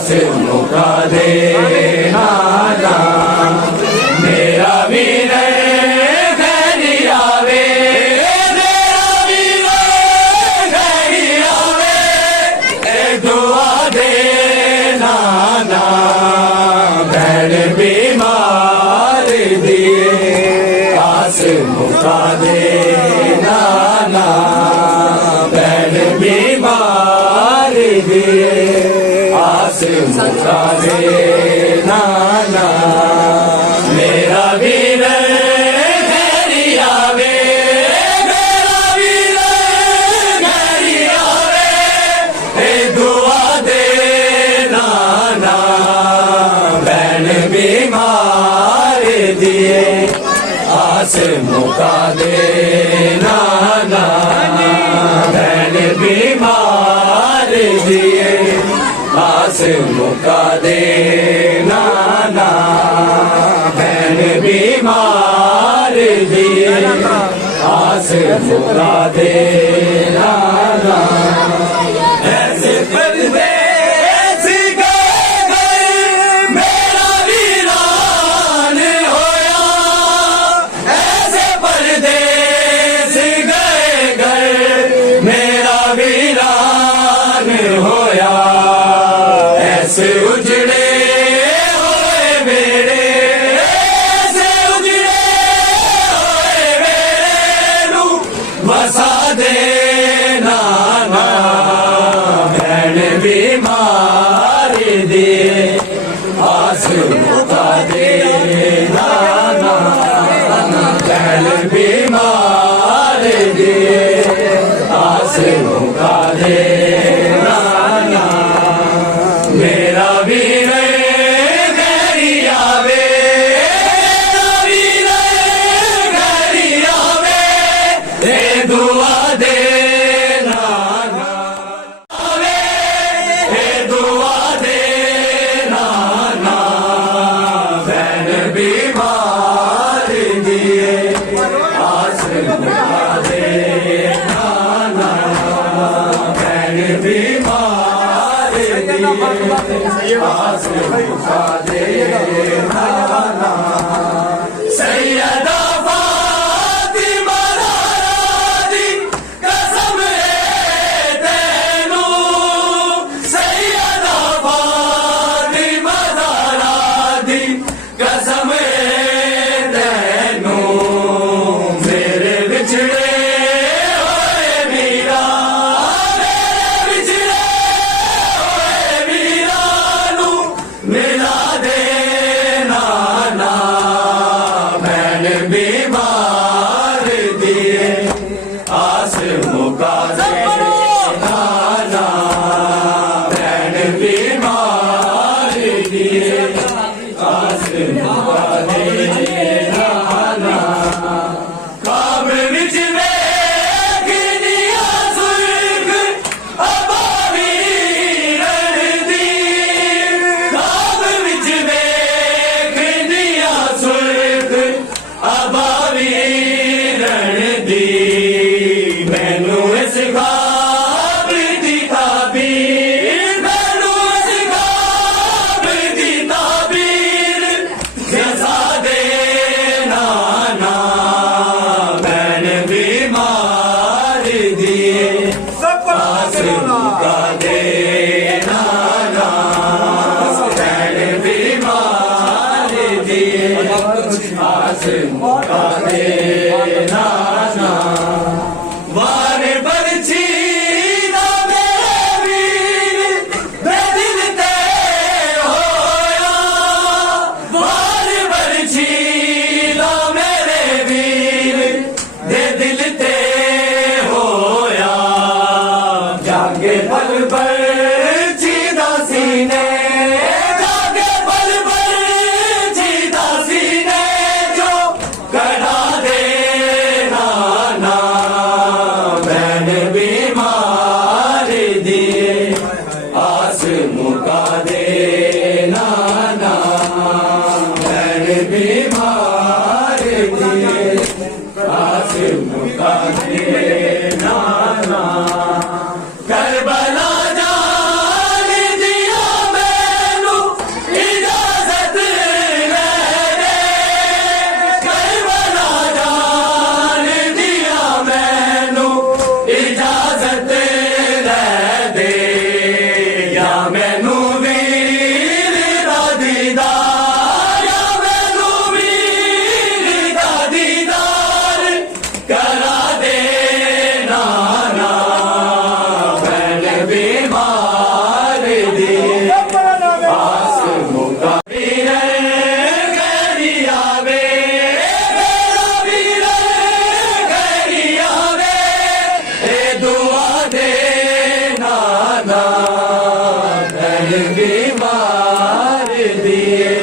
आस मुका दे नाना मेरा वीर खैरी आवे मेरा वीर खैरी आवे ए दुआ दे नाना भैन बीमार दिए आस मुका दे नाना भैन बीमार दिए आस मुका दे नाना मेरा वीर खैरी आवे मेरा वीर खैरी आवे ए दुआ दे नाना भैन बीमार दिए आस मुका दे नाना भैन बीमार दिए आस मुका दे नाना भैन बीमार दिए आस मुका दे नाना ऐसे परदेस गए मेरा वीरान होया ऐसे परदेस गए घर मेरा वीरान होया ऐसे उजड़े होए मेरे ऐसे उजड़े होए मेरे नू बसा दे नाना भैन बीमार दिए आस मुका दे नाना भैन बीमार दिए आस मुका दे नाना मेरा वीर खैरी आवे मेरा वीर खैरी आवे ए दुआ दे नाना आवे ए दुआ दे नाना भैन बीमार दिए आस मुका दे नाना भैन बीमार दिए आस मुका दे नाना सैयदा फातिमा दी कसम है तैनू सैयदा फातिमा दी कसम है तैनू मेरे बिछड़े होए मीरा मेरे बिछड़े होए मीरा नू मिला दे नाना भैन बीमार दिए आस मुका दे नाना भैन बीमार दिए आस मुका दे नाना ख्वाब विच वेखनिया सुर्ग अबावी रणदी ख्वाब विच वेखनिया सुर्ग अबावी रणदी मैनू इस ख्वाब दी ताबीर मैनू इस ख्वाब दी ताबीर जसा दे नाना भैन बीमार दिए आस मुका दे नाना भैन बीमार दिए आस मुका दे नाना वार बरछी ना मेरे वीर बेदिल ते होया वार बरछी ना मेरे वीर दे दिल ते होया जागे पल पर चीदा सीने जागे पल पर चीदा सीने जो कढ़ा दे नाना भैन बीमार दिए आस मुका दे नाना भैन बीमार दिए आस मुका दे नाना करबला जान दिया मैं दुआ दे नाना बहन बीमार दिए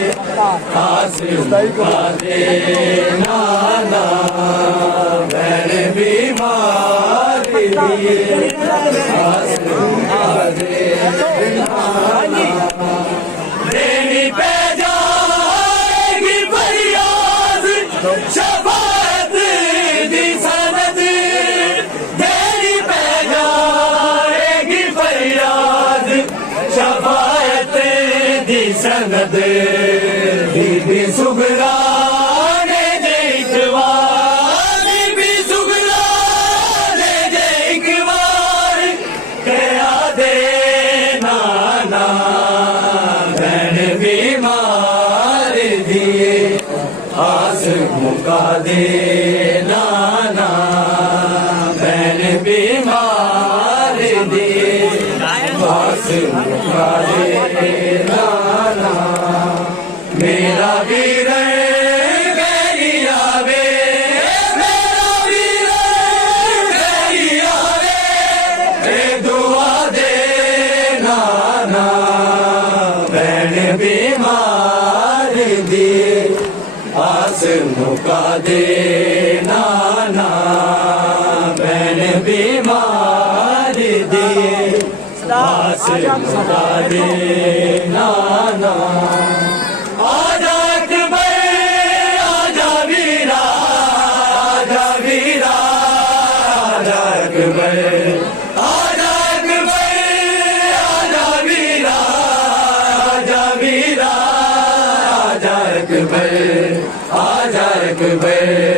आस मुका दे नाना बहन बीमार दिए आस मुका दे देनी पे जाएगी फरियाद शफाअत दी सनद देनी पे जाएगी फरियाद शफाअत दी सनद बीबी सुगरा ने जे इकबार बीबी सुगरा ने जे इकबार कया दे नाना बहन बीमार दिए आस मुका दे नाना बहन बीमार दिए आस मुका दे नाना मेरा वीर गैरिया वे मेरा वीर गैरिया वे दुआ दे नाना बहन बीमार दिए आस मुका दे नाना बहन बीमार दिए आस मुका दे नाना आजा अकबर आजा वीरा आजा वीरा आजा अकबर आजा अकबर आजा वीरा आजा वीरा आजा अकबर आजा अकबर